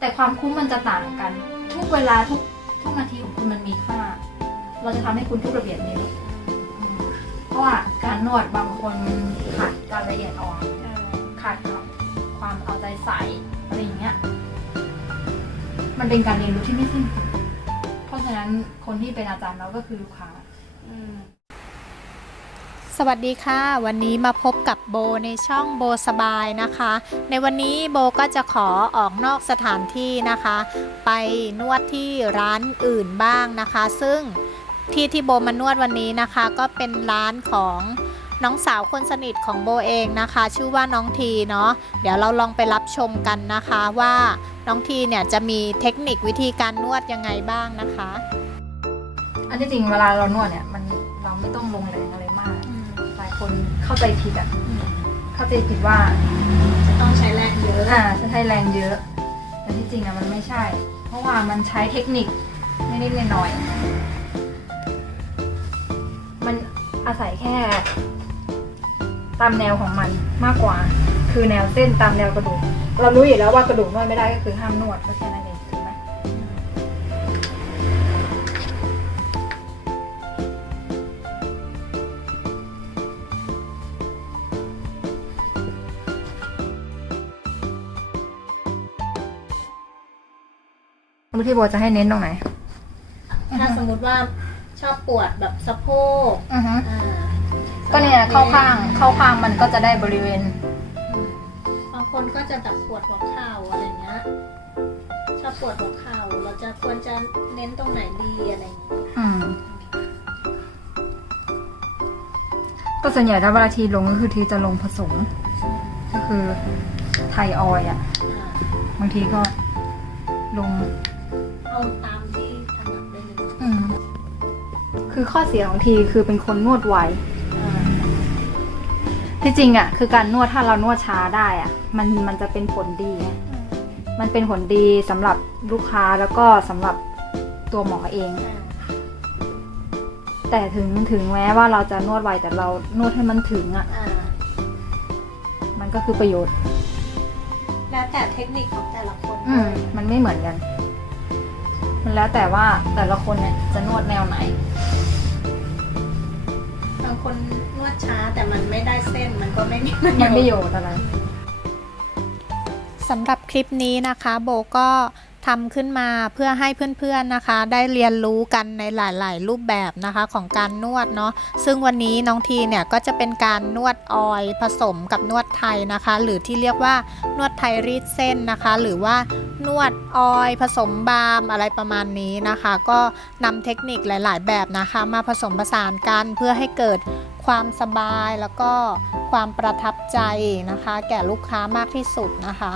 แต่ความคุ้มมันจะต่างกัน ทุกเวลาทุกทุกนาทีของคุณมันมีค่า เราจะทำให้คุณทุกระเบียบนิ้เพราะว่าการนวดบางคนขาดการละเอียดอ่อนขาดความเอาใจใส่อะไรอย่างเงี้ย มันเป็นการเรียนรู้ที่ไม่สิ้นสุด เพราะฉะนั้นคนที่เป็นอาจารย์เราก็คือลูกค้า สวัสดีค่ะ วันนี้มาพบกับโบในช่องโบสบายนะคะ ในวันนี้โบก็จะขอออกนอกสถานที่นะคะ ไปนวดที่ร้านอื่นบ้างนะคะ ซึ่งที่ที่โบมานวดวันนี้นะคะ ก็เป็นร้านของน้องสาวคนสนิทของโบเองนะคะ ชื่อว่าน้องทีเนาะเดี๋ยวเราลองไปรับชมกันนะคะว่าน้องทีเนี่ยจะมีเทคนิควิธีการนวดยังไงบ้างนะคะ อันที่จริงเวลาเรานวดเนี่ยมันเราไม่ต้องลงแรงอะไร คนเข้าใจผิดอะเข้าใจผิดว่าจะต้องใช้แรงเยอะอ่าจะใช้แรงเยอะ แต่ที่จริงอะมันไม่ใช่ เพราะว่ามันใช้เทคนิคนิดๆหน่อยๆมันอาศัยแค่ ตามแนวของมันมากกว่า คือแนวเส้นตามแนวกระดูก เรารู้อยู่แล้วว่ากระดูกนวดไม่ได้ก็คือห้ามนวดก็แค่นั้นเอง รู้ที่โบจะให้เน้นตรงไหน ถ้าสมมุติว่าชอบปวดแบบสะโพกอือฮึอ่าก็เนี่ยเข้าข้างเข้าข้างมันก็จะได้บริเวณ บางคนก็จะแบบปวดหัวเข่าอะไรเงี้ยชอบปวดหัวเข่าเราจะควรจะเน้นตรงไหนดีอะไรเงี้ยอืมก็ส่วนใหญ่ถ้าเวลาทีลงก็คือทีจะลงผสม ก็คือไทยออยล์อะ อ่าบางทีก็ลง คือข้อเสียของทีคือเป็นคนนวดไวอ่าที่จริงอะคือการนวดถ้าเรานวดช้าได้อะ มันมันจะเป็นผลดีไงมันเป็นผลดีสำหรับลูกค้าแล้วก็สำหรับตัวหมอเองอ่าแต่ถึงถึงแม้ว่าเราจะนวดไวแต่เรานวดให้มันถึงอะอ่ามันก็คือประโยชน์ แล้วแต่เทคนิคของแต่ละคนอืมมันไม่เหมือนกัน มันแล้วแต่ว่าแต่ละคนเนี่ยจะนวดแนวไหนบาง คนนวดช้าแต่มันไม่ได้เส้นมันก็ไม่มีมันไม่โยชน์อะไรสำหรับคลิปนี้นะคะ โบก็ ทำขึ้นมาเพื่อให้เพื่อนๆนะคะ ได้เรียนรู้กันในหลายๆ รูปแบบนะคะของการนวดเนาะซึ่งวันนี้น้องทีเนี่ยก็จะเป็นการนวดออยผสมกับนวดไทยนะคะ หรือที่เรียกว่านวดไทยรีดเส้นนะคะ หรือว่านวดออยผสมบาล์มอะไรประมาณนี้นะคะ ก็นำเทคนิคหลาย ๆ แบบนะคะ มาผสมผสานกันเพื่อให้เกิดความสบายแล้วก็ความประทับใจนะคะ แก่ลูกค้ามากที่สุดนะคะ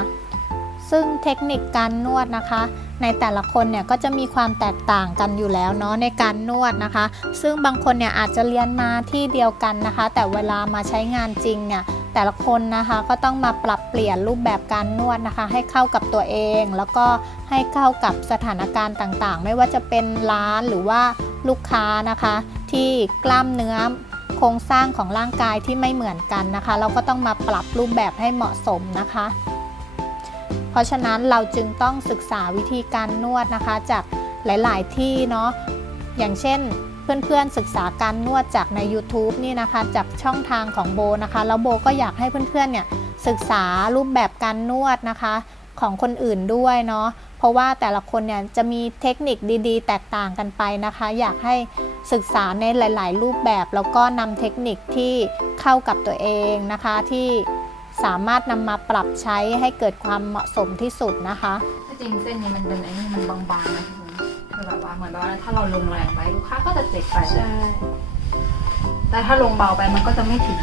ซึ่งเทคนิคการนวดนะคะ ในแต่ละคนเนี่ยก็จะมีความแตกต่างกันอยู่แล้วเนาะในการนวดนะคะ ซึ่งบางคนเนี่ยอาจจะเรียนมาที่เดียวกันนะคะ แต่เวลามาใช้งานจริงเนี่ยแต่ละคนนะคะก็ต้องมาปรับเปลี่ยนรูปแบบการนวดนะคะ ให้เข้ากับตัวเอง แล้วก็ให้เข้ากับสถานการณ์ต่างๆ ไม่ว่าจะเป็นร้านหรือว่าลูกค้านะคะ ที่กล้ามเนื้อโครงสร้างของร่างกายที่ไม่เหมือนกันนะคะ เราก็ต้องมาปรับรูปแบบให้เหมาะสมนะคะ เพราะฉะนั้นเราจึงต้องศึกษาวิธีการนวดนะคะจากหลาย ๆ ที่เนาะอย่างเช่นเพื่อนๆศึกษาการนวดจากใน YouTube นี่นะคะจากช่องทางของโบนะคะ แล้วโบก็อยากให้เพื่อนๆเนี่ยศึกษารูปแบบการนวดนะคะของคนอื่นด้วยเนาะเพราะว่าแต่ละคนเนี่ยจะมีเทคนิคดีๆ แตกต่างกันไปนะคะ อยากให้ศึกษาในหลาย ๆ รูปแบบแล้วก็นำเทคนิคที่เข้ากับตัวเองนะคะที่ สามารถนำมาปรับใช้ให้เกิดความเหมาะสมที่สุดนะคะที่จริงเส้นนี้มันเป็นไอ้นี่มันบางๆนะทุกคนคือแบบว่าเหมือนแบบว่าถ้าเราลงแรงไปลูกค้าก็จะเจ็บไปแต่ถ้าลงเบาไปมันก็จะไม่ถึง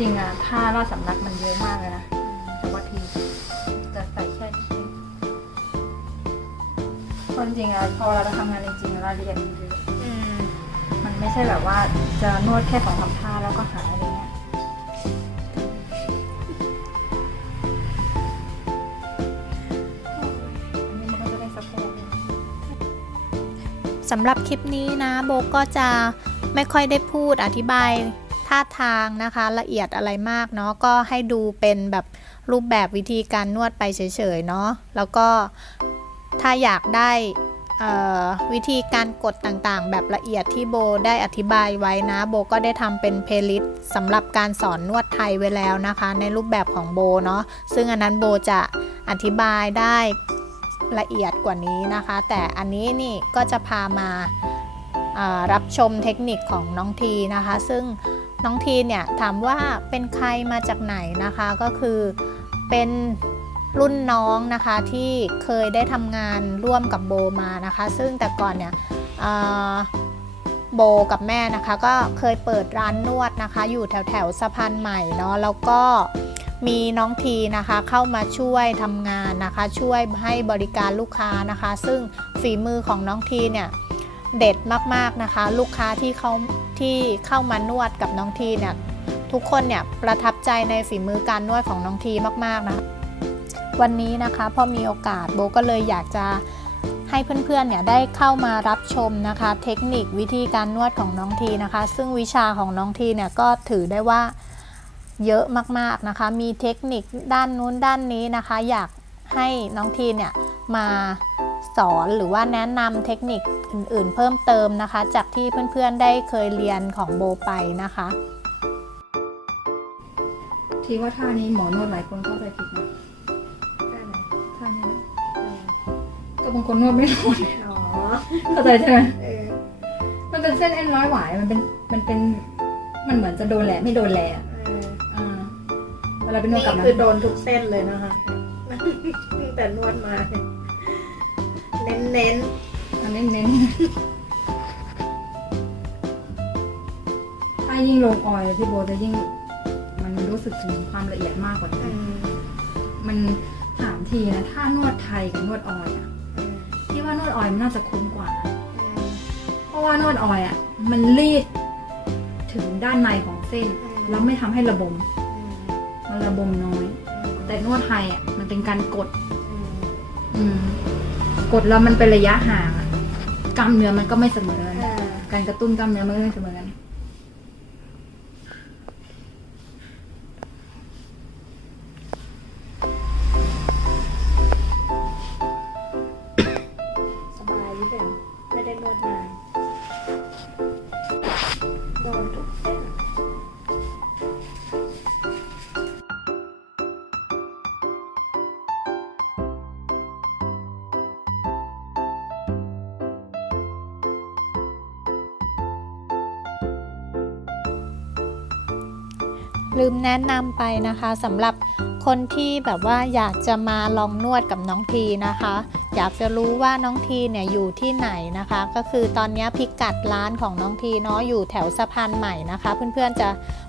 จริงอะถ้าราดสำนักมันเยอะมากเลยนะแต่ว่าทีจะใส่แค่นี้คนจริงอะพอเราทำงานจริงๆเราเรียนเยอะมันไม่ใช่แบบว่าจะนวดแค่สองสามท่าแล้วก็หายอะไรเงี้ยสำหรับคลิปนี้นะโบก็จะไม่ค่อยได้พูดอธิบาย ท่าทางนะคะละเอียดอะไรมากเนาะก็ให้ดูเป็นแบบรูปแบบวิธีการนวดไปเฉยๆเนาะแล้วก็ถ้าอยากได้วิธีการกดต่างๆ แบบละเอียดที่โบได้อธิบายไว้นะ โบก็ได้ทำเป็นเพลย์ลิสต์สำหรับการสอนนวดไทยไว้แล้วนะคะ ในรูปแบบของโบเนาะซึ่งอันนั้นโบจะอธิบายได้ละเอียดกว่านี้นะคะ แต่อันนี้นี่ก็จะพามาารับชมเทคนิคของน้องทีนะคะ ซึ่ง น้องทีเนี่ยถามว่าเป็นใครมาจากไหนนะคะก็คือเป็นรุ่นน้องนะคะที่เคยได้ทำงานร่วมกับโบมานะคะ ซึ่งแต่ก่อนเนี่ยโบกับแม่นะคะ ก็เคยเปิดร้านนวดนะคะ อยู่แถวแถวสะพานใหม่เนาะแล้วก็มีน้องทีนะคะเข้ามาช่วยทำงานนะคะ ช่วยให้บริการลูกค้านะคะ ซึ่งฝีมือของน้องทีเนี่ย เด็ดมากๆนะคะ ลูกค้าที่เขาที่เข้ามานวดกับน้องทีเนี่ยทุกคนเนี่ยประทับใจในฝีมือการนวดของน้องทีมากๆนะคะวันนี้นะคะพอมีโอกาสโบก็เลยอยากจะให้เพื่อนๆเนี่ยได้เข้ามารับชมนะคะ เทคนิควิธีการนวดของน้องทีนะคะ ซึ่งวิชาของน้องทีเนี่ยก็ถือได้ว่าเยอะมากๆนะคะ มีเทคนิคด้านนู้นด้านนี้นะคะ อยากให้น้องทีเนี่ยมาสอนหรือว่าแนะนำเทคนิค อื่นๆ เพิ่มเติมนะคะ จากที่เพื่อนๆได้เคยเรียนของโบไปนะคะ ทีว่าท่านี้หมอนวดหลายคนเข้าใจผิดนะท่านี้นะก็บางคนนวดไม่รู้อ๋อเข้าใจใช่ไหมเออมันเป็นเส้นเอ็นร้อยหวายมันเป็นมันเป็นมันเหมือนจะโดนแหละไม่โดนแหละอ่าเวลาเป็นนวดกับมันคือโดนทุกเส้นเลยนะคะแต่นวดมา เน้น เน้นอันนี้เน้นถ้ายิ่งลงออยล์พี่โบจะยิ่ง มันรู้สึกถึงความละเอียดมากกว่าๆอืนี้มมันถามทีนะ ถ้านวดไทยกับนวดออยล์อะอืมพี่ว่านวดออยล์มันน่าจะคุ้มกว่าอืมเพราะว่านวดออยล์อะมันรีดถึงด้านในของเส้น แล้วไม่ทำให้ระบมอืมมันระบมน้อย แต่นวดไทยอะมันเป็นการกด อืมอืมกดแล้วมันเป็นระยะห่างอะ กล้ามเนื้อมันก็ไม่เสมอกันเออการกระตุ้นกล้ามเนื้อมันก็ไม่เสมอกัน ลืมแนะนำไปนะคะสำหรับคนที่แบบว่าอยากจะมาลองนวดกับน้องทีนะคะ อยากจะรู้ว่าน้องทีเนี่ยอยู่ที่ไหนนะคะ ก็คือตอนนี้พิกัดร้านของน้องทีเนาะอยู่แถวสะพานใหม่นะคะ เพื่อนๆจะ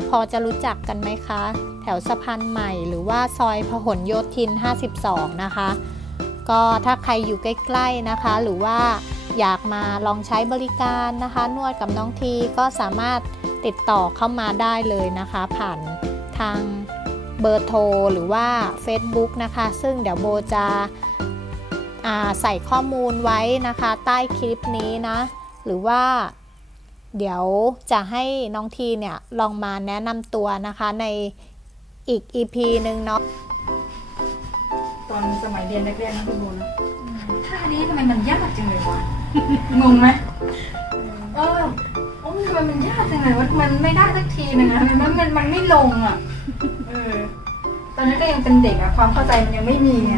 พอจะรู้จักกันไหมคะ แถวสะพานใหม่หรือว่าซอยพหลโยธิน 52 นะคะ ก็ถ้าใครอยู่ใกล้ๆนะคะ หรือว่าอยากมาลองใช้บริการนะคะ นวดกับน้องทีก็สามารถ ติดต่อเข้ามาได้เลยนะคะ ผ่านทางเบอร์โทรหรือว่า Facebook นะคะ ซึ่งเดี๋ยวโบจะอ่าใส่ข้อมูลไว้นะคะ ใต้คลิปนี้นะ หรือว่าเดี๋ยวจะให้น้องทีเนี่ย ลองมาแนะนำตัวนะคะในอีก EP หนึ่งเนาะตอนสมัยเรียนแรกๆนะพี่โบนะท่านี้ทำไมมันยากจังเลยวะ งงไหมเออโอ้ ทำไมมันยากจังเลยวะมันไม่ได้สักทีนึงอะทำไมมันมันมันไม่ลงอะเออ ตอนนั้นก็ยังเป็นเด็กอะความเข้าใจมันยังไม่มีไง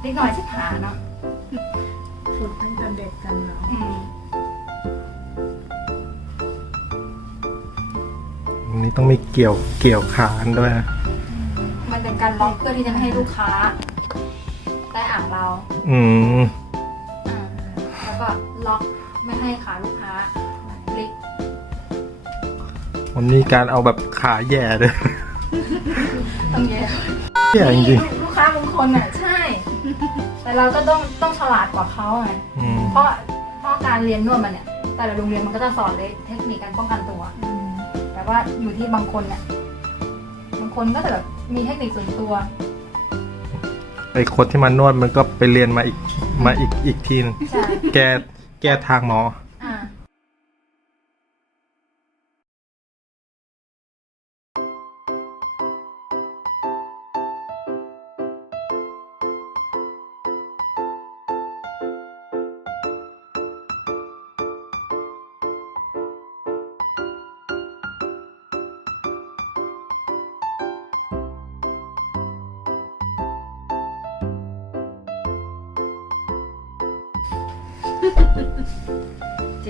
เด็กหน่อยชิบหาเนาะฝึกตั้งแต่เด็กกันเนาะอืมอันนี้ต้องมีเกี่ยวเกี่ยวขานด้วยนะมันเป็นการล็อกเพื่อที่จะไม่ให้ลูกค้าได้อ่างเราอืม อ่าแล้วก็ล็อกไม่ให้ขาลูกค้าพลิก มันมีการเอาแบบขาแย่ด้วยต้องแย่แย่จริงลูกค้าบางคนอะใช่ แต่เราก็ต้องต้องฉลาดกว่าเขาไงๆอืมเพราะเพราะการเรียนนวดมันเนี่ย แต่ละโรงเรียนมันก็จะสอนเลยเทคนิคการป้องกันตัว แต่ว่าอยู่ที่บางคนเนี่ยบางคนก็จะแบบมีเทคนิคส่วนตัว ไอคนที่มานวดมันก็ไปเรียนมาอีกมาอีกอีกทีนึงใช่ แกแก้ทางหมอ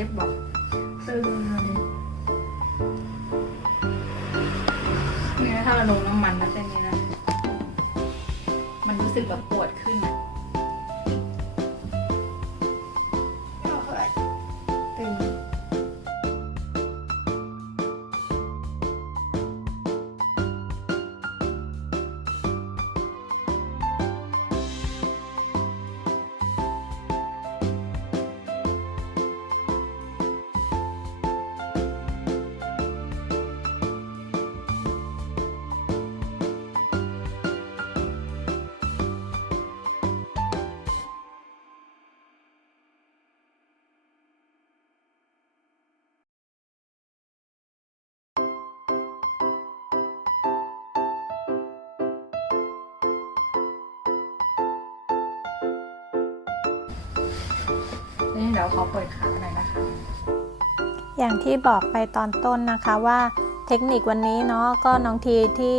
จ็บบอกตึงเลยนี่นะถ้าเราลงน้ำมันแล้วเส้นนี้นะ มันรู้สึกแบบปวดขึ้นนะ นี่เดี๋ยวขอเปิดขาหน่อยนะคะ อย่างที่บอกไปตอนต้นนะคะว่าเทคนิควันนี้เนาะก็น้องทีที่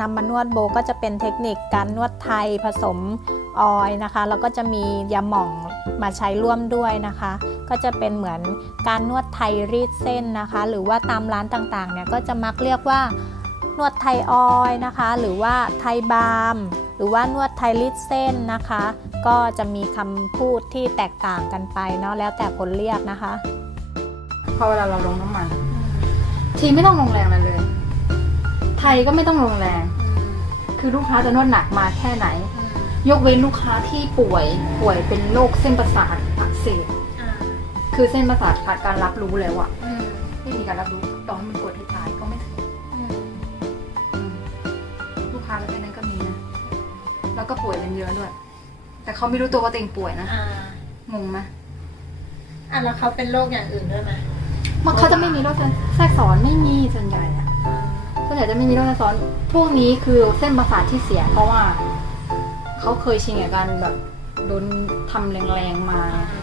นำมานวดโบก็จะเป็นเทคนิคการนวดไทยผสมออยนะคะแล้วก็จะมียาหม่องมาใช้ร่วมด้วยนะคะ ก็จะเป็นเหมือนการนวดไทยรีดเส้นนะคะ หรือว่าตามร้านต่างๆเนี่ยก็จะมักเรียกว่านวดไทยออยนะคะ หรือว่าไทยบาล์มหรือว่านวดไทยรีดเส้นนะคะ ก็จะมีคำพูดที่แตกต่างกันไปเนาะแล้วแต่คนเรียกนะคะ พอเวลาเราลงน้ำมัน ทีไม่ต้องลงแรงอะไรเลย ไทยก็ไม่ต้องลงแรง คือลูกค้าจะนวดหนักมาแค่ไหน ยกเว้นลูกค้าที่ป่วยป่วยเป็นโรคเส้นประสาทอักเสบคือเส้นประสาทขาดการรับรู้แล้วอะไม่มีการรับรู้ต่อให้มันกดให้ตายก็ไม่ถึงอืมลูกค้าแล้วแค่นั้นก็มีนะแล้วก็ป่วยกันเยอะด้วย แต่เขาไม่รู้ตัวว่าตัวเองป่วยนะ อ่างงไหมอะแล้วเขาเป็นโรคอย่างอื่นด้วยไหมมันเขาจะไม่มีโรคแทรกซ้อนไม่มีส่วนใหญ่อะส่วนใหญ่จะไม่มีโรคแทรกซ้อน พวกนี้คือเส้นประสาทที่เสียเพราะว่า เขาเคยชินกับการแบบโดนทำแรงๆมาอื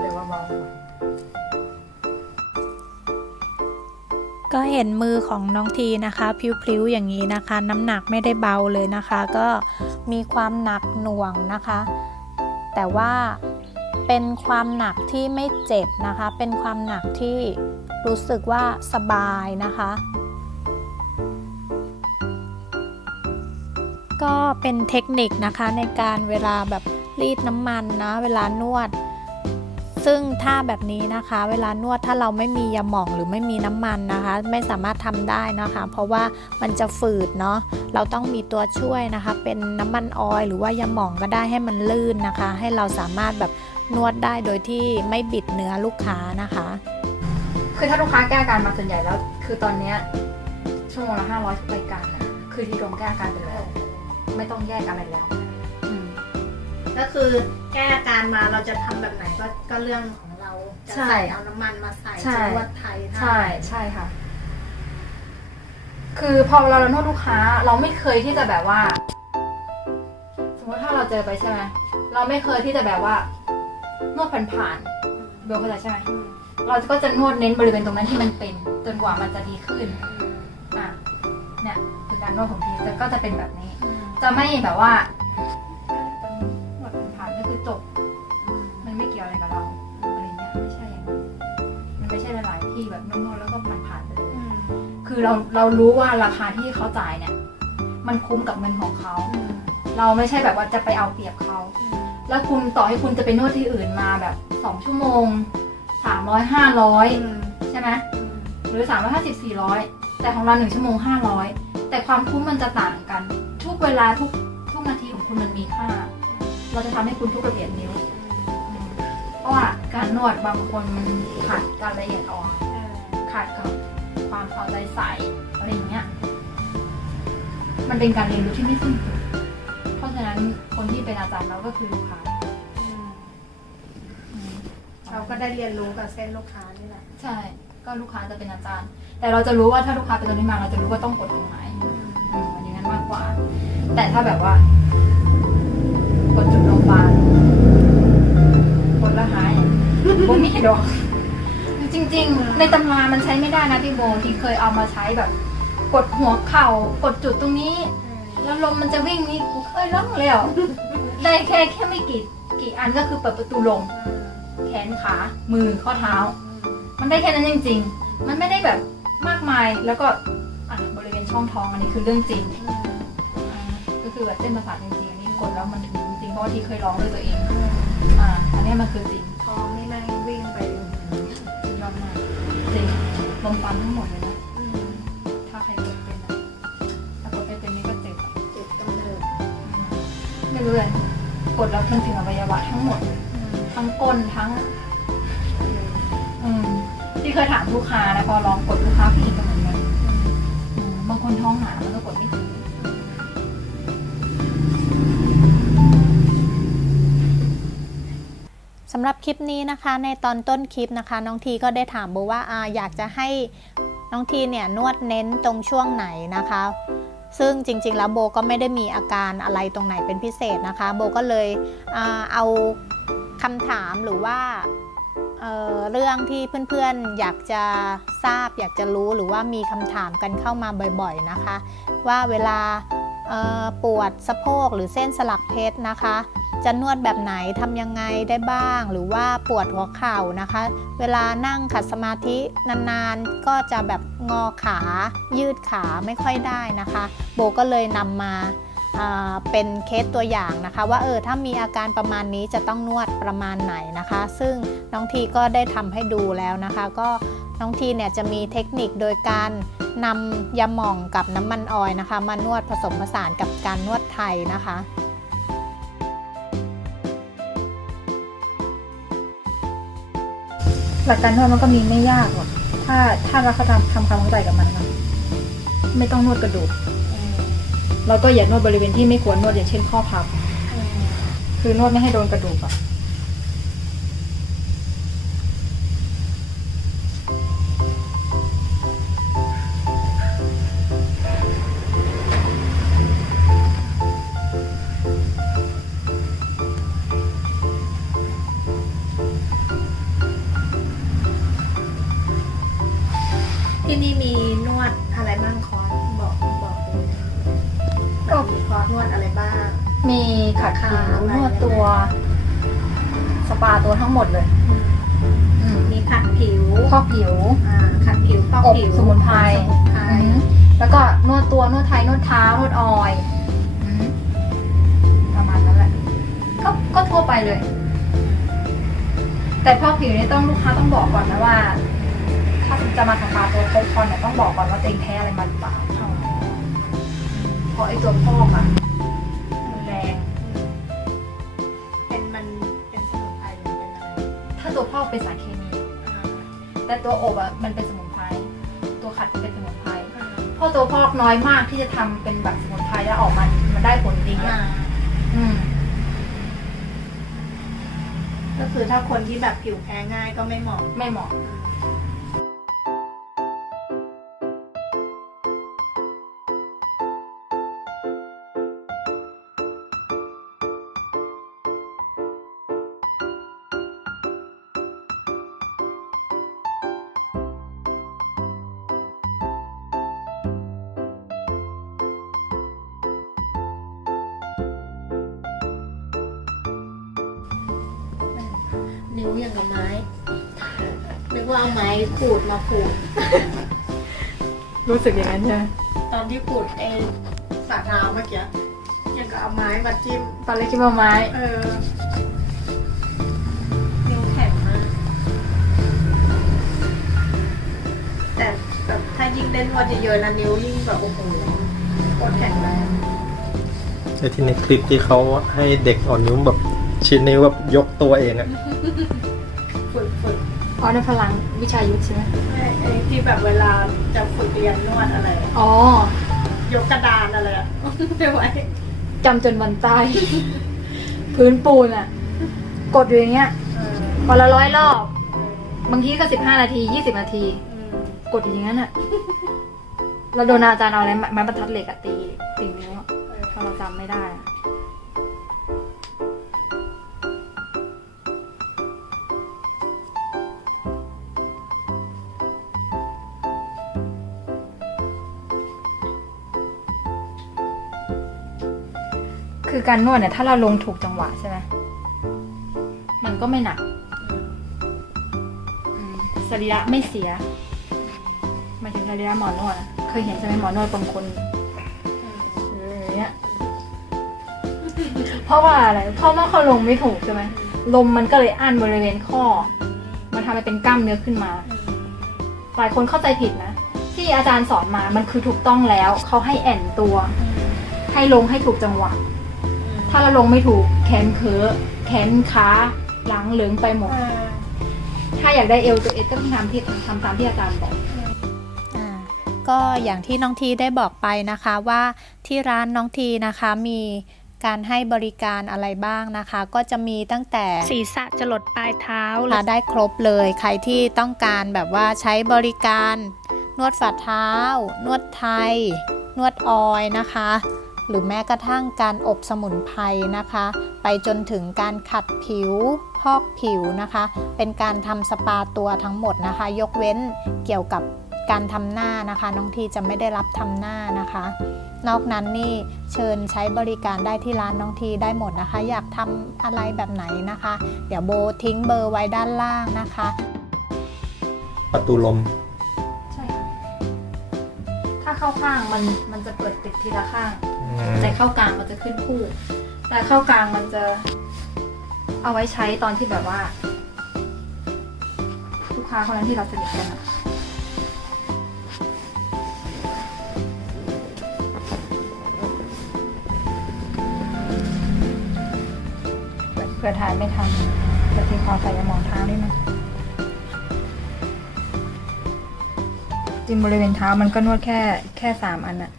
เดี๋ยวเบาก็เห็นมือของน้องทีนะคะพลิ้วๆอย่างนี้นะคะ น้ำหนักไม่ได้เบาเลยนะคะ ก็มีความหนักหน่วงนะคะ แต่ว่าเป็นความหนักที่ไม่เจ็บนะคะ เป็นความหนักที่รู้สึกว่าสบายนะคะ ก็เป็นเทคนิคนะคะในการเวลาแบบ รีดน้ำมันนะ เวลานวด ซึ่งถ้าแบบนี้นะคะ เวลานวดถ้าเราไม่มียาหม่องหรือไม่มีน้ำมันนะคะ ไม่สามารถทำได้นะคะ เพราะว่ามันจะฝืดเนาะเราต้องมีตัวช่วยนะคะ เป็นน้ำมันออยหรือว่ายาหม่องก็ได้ให้มันลื่นนะคะ ให้เราสามารถแบบนวดได้โดยที่ไม่บิดเนื้อลูกค้านะคะ คือถ้าลูกค้าแก้อาการมาส่วนใหญ่แล้ว คือตอนเนี้ยชั่วโมงละห้าร้อยรายการนะคือที่รวมแก้อาการไปแล้ว ไม่ต้องแยกอะไรแล้ว ก็คือแก้อาการมาเราจะทำแบบไหนก็ก็เรื่องของเราจะใช่ใส่เอาน้ำมันมาใส่ใช่ จะนวดไทยท่าใช่ใช่ค่ะ คือพอเราเรานวดลูกค้า เราไม่เคยที่จะแบบว่า สมมติถ้าเราเจอไปใช่ไหมเราไม่เคยที่จะแบบว่านวดผ่านๆเบลเข้าใจใช่ไหมเราก็จะนวดเน้นบริเวณตรงนั้นที่มันเป็น จนกว่ามันจะดีขึ้นอะเนี่ยคือการนวดของพีแต่ก็จะเป็นแบบนี้จะไม่แบบว่านวดผ่านๆก็ คือจบ มันไม่เกี่ยวอะไรกับเราอะไรเงี้ยไม่ใช่อย่างนั้นมันไม่ใช่หลายๆที่แบบนวดๆแล้วก็ผ่านๆไปเลยคือเราเรารู้ว่าราคาที่เขาจ่ายเนี่ย มันคุ้มกับเงินของเขา เราไม่ใช่แบบว่าจะไปเอาเปรียบเขา แล้วคุณต่อให้คุณจะไปนวดที่อื่นมาแบบสองชั่วโมงสามร้อยห้าร้อยใช่ไหมหรือสามร้อยห้าสิบสี่ร้อยแต่ของเราหนึ่งชั่วโมงห้าร้อยแต่ความคุ้มมันจะต่างกัน ทุกเวลาทุกทุกนาทีของคุณมันมีค่า เราจะทำให้คุณทุกระเบียดนิ้วอืมเพราะว่าการนวดบางคนมันขาดการละเอียดอ่อนขาดกับความเอาใจใส่อะไรอย่างเงี้ย มันเป็นการเรียนรู้ที่ไม่สิ้นสุดเพราะฉะนั้นคนที่เป็นอาจารย์เราก็คือลูกค้าอืมเราก็ได้เรียนรู้กับเส้นลูกค้านี่แหละ ใช่ ก็ลูกค้าจะเป็นอาจารย์ แต่เราจะรู้ว่าถ้าลูกค้าเป็นตัวนี้มาเราจะรู้ว่าต้องกดตรงไหนอืมอย่างนั้นมากกว่า แต่ถ้าแบบว่า กดจุดโรงพยาบาลกดแล้วหายพวกนี้ดอก จริง ๆ ในตำรามันใช้ไม่ได้นะพี่โบที่เคยเอามาใช้แบบ กดหัวเข่ากดจุดตรงนี้ แล้วลมมันจะวิ่งนี่กูเคยร้องแล้ว ได้แค่แค่ไม่กี่กี่อันก็คือเปิดประตูลง แขนขา มือข้อเท้า มันได้แค่นั้นจริง ๆ มันไม่ได้แบบมากมายแล้วก็อะบริเวณช่องท้องอันนี้คือเรื่องจริงอ่าก็คือแบบเส้นประสาทจริงๆอันนี้กดแล้วมันถึงจริง เพราะว่าที่เคยร้องด้วยตัวเอง อ่า อันนี้มันคือจริงท้องนี่นั่งวิ่งไปยอดมากจริงลมปันทั้งหมดเลยนะถ้าใครกดเป็นนะถ้ากดไม่เป็นนี่ก็เจ็บอะเจ็บกำเนิดไม่รู้เลยกดแล้วมันถึงอวัยวะทั้งหมดเลยทั้งก้นทั้ง อืมที่เคยถามลูกค้านะพอลองกดลูกค้าผู้หญิงก็เหมือนกันอืมบางคนท้องหนามันก็กดไม่ำหรับคลิปนี้นะคะในตอนต้นคลิปนะคะ น้องทีก็ได้ถามโบว่าอาอยากจะให้น้องทีเนี่ยนวดเน้นตรงช่วงไหนนะคะ ซึ่งจริงๆแล้วโบก็ไม่ได้มีอาการอะไรตรงไหนเป็นพิเศษนะคะ โบก็เลยอาเอาคำถามหรือว่าเเรื่องที่เพื่อนๆอยากจะทราบ อยากจะรู้หรือว่ามีคำถามกันเข้ามาบ่อยๆนะคะ ว่าเวลาปวดสะโพกหรือเส้นสลักเพชรนะคะ จะนวดแบบไหนทำยังไงได้บ้าง หรือว่าปวดหัวเข่านะคะ เวลานั่งขัดสมาธินานๆ ก็จะแบบงอขายืดขาไม่ค่อยได้นะคะ โบก็เลยนำมาเป็นเคสตัวอย่างนะคะ ว่าเออถ้ามีอาการประมาณนี้จะต้องนวดประมาณไหนนะคะ ซึ่งน้องทีก็ได้ทำให้ดูแล้วนะคะ ก็น้องทีเนี่ยจะมีเทคนิคโดยการนำยาหม่องกับน้ำมันออยนะคะ มานวดผสมผสานกับการนวดไทยนะคะ หลักการนวดมันก็มีไม่ยากหรอกถ้าถ้าเราเข้าทำทำความเข้าใจกับมันนะไม่ต้องนวดกระดูกแล้วก็อย่านวดบริเวณที่ไม่ควรนวดอย่างเช่นข้อพับ คือนวดไม่ให้โดนกระดูกอะ ทั่วไปเลย แต่พอกผิวนี่ต้องลูกค้าต้องบอกก่อนนะว่า ถ้าจะมาสปาตัวครบคอนเนี่ยต้องบอกก่อนว่าตัวเองแพ้อะไรมาหรือเปล่าเพราะไอ้ตัวพอกอะมันแรง เป็นมันเป็นสมุนไพรหรือเป็นอะไรถ้าตัวพอกเป็นสารเคมีอ่าแต่ตัวอบอะมันเป็นสมุนไพร ตัวขัดเป็นสมุนไพรอ่าเพราะตัวพอกน้อยมากที่จะทำเป็นแบบสมุนไพรแล้วออกมามันได้ผลดีอ่าอะอืม ก็คือถ้าคนที่แบบผิวแพ้ง่ายก็ไม่เหมาะไม่เหมาะ นิ้วอย่างกับไม้ นึกว่าเอาไม้ขูดมาขูด รู้สึกอย่างนั้นใช่ไหมตอนที่ขูดไอ้ฝ่าเท้าเมื่อกี้ยังกับเอาไม้มาจิ้ม ตอนแรกคิดว่าไม้ เออนิ้วแข็งมาก แต่แบบถ้ายิ่งเล่นนวดเยอะๆนะนิ้วยิ่งแบบโอ้โหโคตรแข็งแรงไอ้ที่ในคลิปที่เขาให้เด็กอ่อนนิ้วแบบ ชิ้นนิ้วแบบยกตัวเองอะฝึกฝึกอ๋อในพลังวิชายุทธใช่ไหมไอ้ไอ้ที่แบบเวลาจะฝึกเรียนนวดอะไรอะอ๋อยกกระดานอะไรอะไม่ไหวจำจนวันตาย พื้นปูนอะกดอยู่อย่างเงี้ยเออวันละร้อยรอบเออบางทีก็สิบห้านาทียี่สิบนาทีอืมกดอยู่อย่างนั้นอะเราโดนอาจารย์เอาอะไรไม้บรรทัดเหล็กอะตีตี การนวดเนี่ยถ้าเราลงถูกจังหวะใช่ไหมมันก็ไม่หนักสรีระไม่เสียมาถึงสรีระหมอนวดเคยเห็นใช่ไหมหมอนวดบางคนเอออย่างเงี้ยเพราะว่าอะไรเพราะว่าเขาลงไม่ถูกใช่ไหมลมมันก็เลยอั้นบริเวณข้อ มันทำให้เป็นกล้ามเนื้อขึ้นมา หลายคนเข้าใจผิดนะ ที่อาจารย์สอนมามันคือถูกต้องแล้ว เขาให้แอนตัว ให้ลงให้ถูกจังหวะ ถ้าเราลงไม่ถูกแขนเคือแขนขาหลังเหลืองไปหมดเออถ้าอยากได้เอวตัวเอสต้องทำที่ทำตามที่อาจารย์บอกอ่าก็อย่างที่น้องทีได้บอกไปนะคะว่าที่ร้านน้องทีนะคะมีการให้บริการอะไรบ้างนะคะ ก็จะมีตั้งแต่ศีรษะจรดปลายเท้าค่ะได้ครบเลย ใครที่ต้องการแบบว่าใช้บริการ นวดฝ่าเท้า นวดไทย นวดออยนะคะ หรือแม้กระทั่งการอบสมุนไพรนะคะ ไปจนถึงการขัดผิว พอกผิวนะคะ เป็นการทำสปาตัวทั้งหมดนะคะ ยกเว้นเกี่ยวกับการทำหน้านะคะน้องทีจะไม่ได้รับทำหน้านะคะ นอกนั้นนี่เชิญใช้บริการได้ที่ร้านน้องทีได้หมดนะคะ อยากทำอะไรแบบไหนนะคะ เดี๋ยวโบทิ้งเบอร์ไว้ด้านล่างนะคะ ประตูลม ใช่ค่ะถ้าเข้าข้างมันมันจะเปิดติดทีละข้างอืม แต่เข้ากลางมันจะขึ้นคู่ แต่เข้ากลางมันจะ เอาไว้ใช้ตอนที่แบบว่าลูกค้าคนนั้นที่เราสนิทกันอะเผื่อถ่ายไม่ทันเดี๋ยวทีขอใส่ยาหมองเท้านิดนึงจริงบริเวณเท้ามันก็นวดแค่แค่สามอันอะ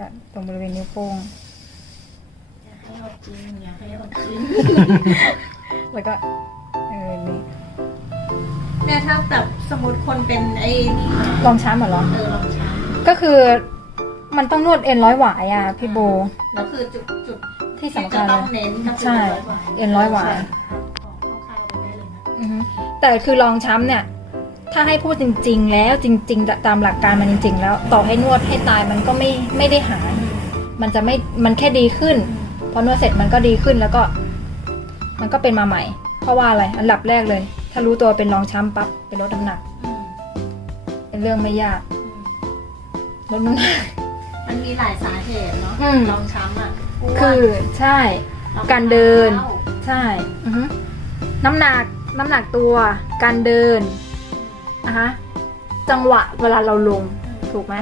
แบบตรงบริเวณนิ้วโป้งอย่าให้อดจริงอย่าให้อดจริงแล้วก็เออนี่เนี่ยถ้าแบบสมมติคนเป็นไอ้นี่มาลองช้ำเหรอเออลองช้ก็คือมันต้องนวดเอ็นร้อยหวายอะพี่โบำแล้วคือจุดจุดที่ที่สำจะคัญต้เลองยเน้นก็คือใช่เอ็นร้อยหวายของเข้าๆไปได้เลยนะอือฮึแต่คือลองช้ำเนี่ย ถ้าให้พูดจริง ๆ แล้วจริง ๆ ตามหลักการมันจริง ๆ แล้ว ต่อให้นวดให้ตายมันก็ไม่ไม่ได้หาย มันจะไม่มันแค่ดีขึ้นพอนวดเสร็จมันก็ดีขึ้นแล้วก็ มันก็เป็นมาใหม่ เพราะว่าอะไรอันดับแรกเลย ถ้ารู้ตัวเป็นรองช้ำปั๊บไปลดน้ำหนักอืมเป็นเรื่องไม่ยากอืมลดน้ำหนักมันมีหลายสาเหตุเนาะอืมลองช้ำอะอ้วนคือใช่รองการเดิน ท้าใช่อือฮึน้ำหนักน้ำหนักตัว การเดิน นะคะจังหวะเวลาเราลงถูกไหม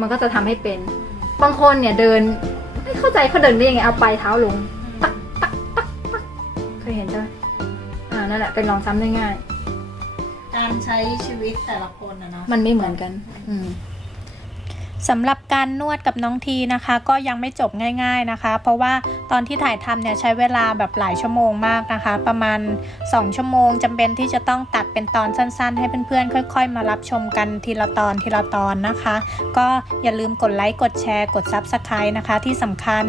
มันก็จะทำให้เป็น บางคนเนี่ยเดิน ไม่เข้าใจเขาเดินได้ยังไงเอาปลายเท้าลง ตักตักตักตักเคยเห็นใช่ไหมอ่านั่นแหละเป็นรองซ้ำได้ง่าย การใช้ชีวิตแต่ละคนนะเนาะมันไม่เหมือนกัน อืม สำหรับการนวดกับน้องทีนะคะ ก็ยังไม่จบง่าย ๆนะคะ เพราะว่าตอนที่ถ่ายทำเนี่ยใช้เวลาแบบหลายชั่วโมงมากนะคะ ประมาณ 2 ชั่วโมงจำเป็นที่จะต้องตัดเป็นตอนสั้นๆ ให้เพื่อนๆค่อย ๆ มารับชมกันทีละตอนทีละตอนนะคะ ก็อย่าลืมกดไลค์กดแชร์กด Subscribe นะคะ ที่สำคัญ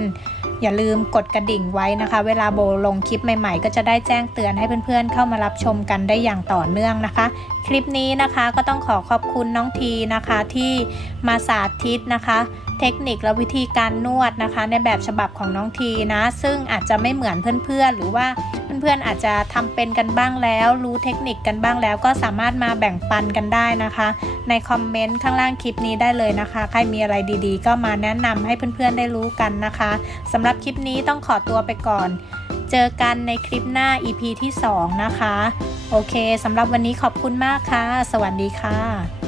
อย่าลืมกดกระดิ่งไว้นะคะ เวลาโบลงคลิปใหม่ๆ ก็จะได้แจ้งเตือนให้เพื่อนๆ เข้ามารับชมกันได้อย่างต่อเนื่องนะคะ คลิปนี้นะคะก็ต้องขอขอบคุณน้องทีนะคะที่มาสาธิตนะคะ เทคนิคและวิธีการนวดนะคะ ในแบบฉบับของน้องทีนะ ซึ่งอาจจะไม่เหมือนเพื่อนๆ หรือว่า พื่อนๆอาจจะทำเป็นกันบ้างแล้ว รู้เทคนิคกันบ้างแล้ว ก็สามารถมาแบ่งปันกันได้นะคะ ในคอมเมนต์ข้างล่างคลิปนี้ได้เลยนะคะ ใครมีอะไรดีๆ ก็มาแนะนำให้เพื่อนๆได้รู้กันนะคะสำหรับคลิปนี้ต้องขอตัวไปก่อน เจอกันในคลิปหน้า EP ที่ 2 นะคะ โอเคสำหรับวันนี้ขอบคุณมากค่ะ สวัสดีค่ะ